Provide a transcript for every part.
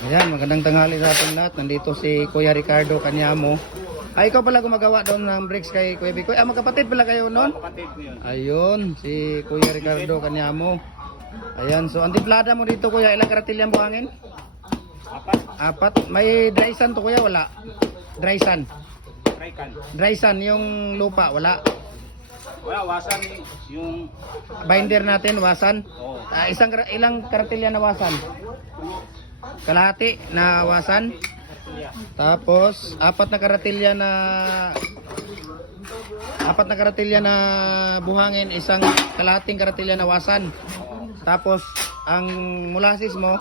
Ayan, magandang tanghali sa ating lahat. Nandito si Kuya Ricardo Kanyamo. Ay, ikaw pala gumagawa doon ng bricks kay Kuya Bikoy. Ah, magkapatid pala kayo noon? Kapatid ko yun. Ayun, si Kuya Ricardo Kanyamo. Ayan, so ang timplada mo dito Kuya, ilang karatilya buhangin? Apat. May dry sand to Kuya, wala? Dry sand. Dry sand, yung lupa, wala? Wala, wasan yung... Binder natin, wasan? Oo. Ilang karatilya na wasan? Kalahati na wasan. Tapos apat na karatilya na buhangin, isang kalahating karatilya na wasan. Tapos ang molasses mo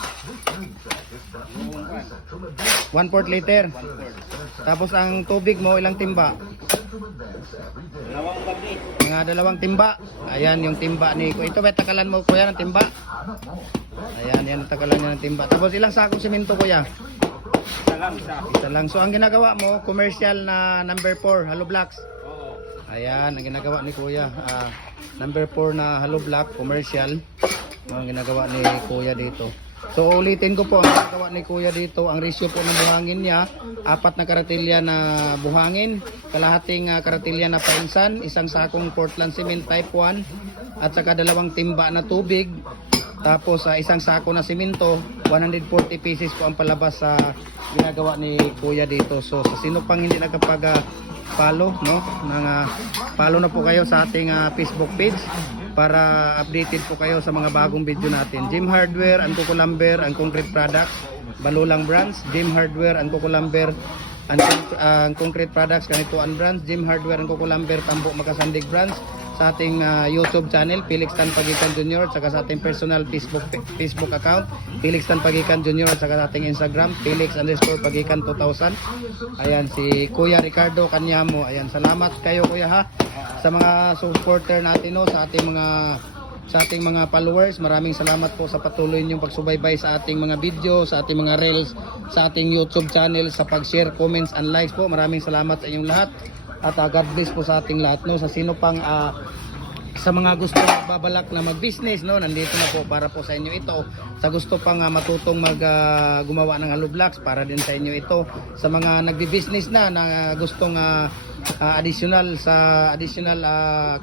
1/4 liter. Tapos ang tubig mo ilang timba? Mga 2 timba. Ayan yung timba ni ito ba takalan mo Kuya ng timba? Ayan, yan ang takalan niya ng timba. Tapos ilang sakong simento Kuya? Isa lang. So ang ginagawa mo, commercial na number 4, hollow blocks. Ayan, ang ginagawa ni Kuya. Number 4 na hollow block, commercial. Ang ginagawa ni Kuya dito. So ulitin ko po, ang ginagawa ni Kuya dito, ang ratio po ng buhangin niya, 4 na karatilya na buhangin, kalahating karatilya na painsan, isang sakong Portland cement type 1, at saka 2 timba na tubig. Tapos isang sako na simento, 140 pieces po ang palabas sa ginagawa ni Kuya dito. So sa sino pang hindi follow, no, follow na po kayo sa ating Facebook page para updated po kayo sa mga bagong video natin. Gym Hardware, ang Coco Lumber, ang Concrete Products, Balulang Branch, Gym Hardware, ang Coco Lumber, ang Concrete Products, Kanituan Branch, Gym Hardware, ang Coco Lumber, Tambo Makasandig Branch, sa ating YouTube channel, Felix Tan Pagikan Jr. at saka sa ating personal Facebook account, Felix Tan Pagikan Jr. at saka sa ating Instagram, Felix_Pagikan 2000. Ayan, si Kuya Ricardo Kanyamo. Ayan, salamat kayo Kuya ha, sa mga supporter natin no, sa ating mga followers. Maraming salamat po sa patuloy niyong pagsubaybay sa ating mga video, sa ating mga reels, sa ating YouTube channel, sa pag-share, comments, and likes po. Maraming salamat sa inyong lahat. At God bless po sa ating lahat no. Sa sino pang sa mga gusto magbabalak na mag-business no, nandito na po para po sa inyo ito. Sa gusto pang matutong gumawa ng hollow blocks, para din sa inyo ito. Sa mga nagbi-business na gustong additional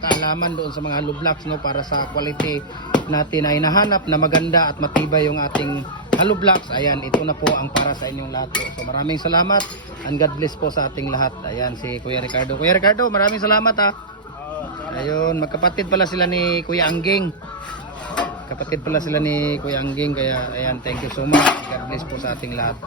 kaalaman doon sa mga hollow blocks no, para sa quality natin na hinahanap na maganda at matibay yung ating hollow blocks. Ayan, ito na po ang para sa inyong lahat po. So maraming salamat and God bless po sa ating lahat. Ayan si Kuya Ricardo. Kuya Ricardo, maraming salamat ha. Ayun, magkapatid pala sila ni Kuya Angging. Kapatid pala sila ni Kuya Angging, kaya ayan, thank you so much. God bless po sa ating lahat.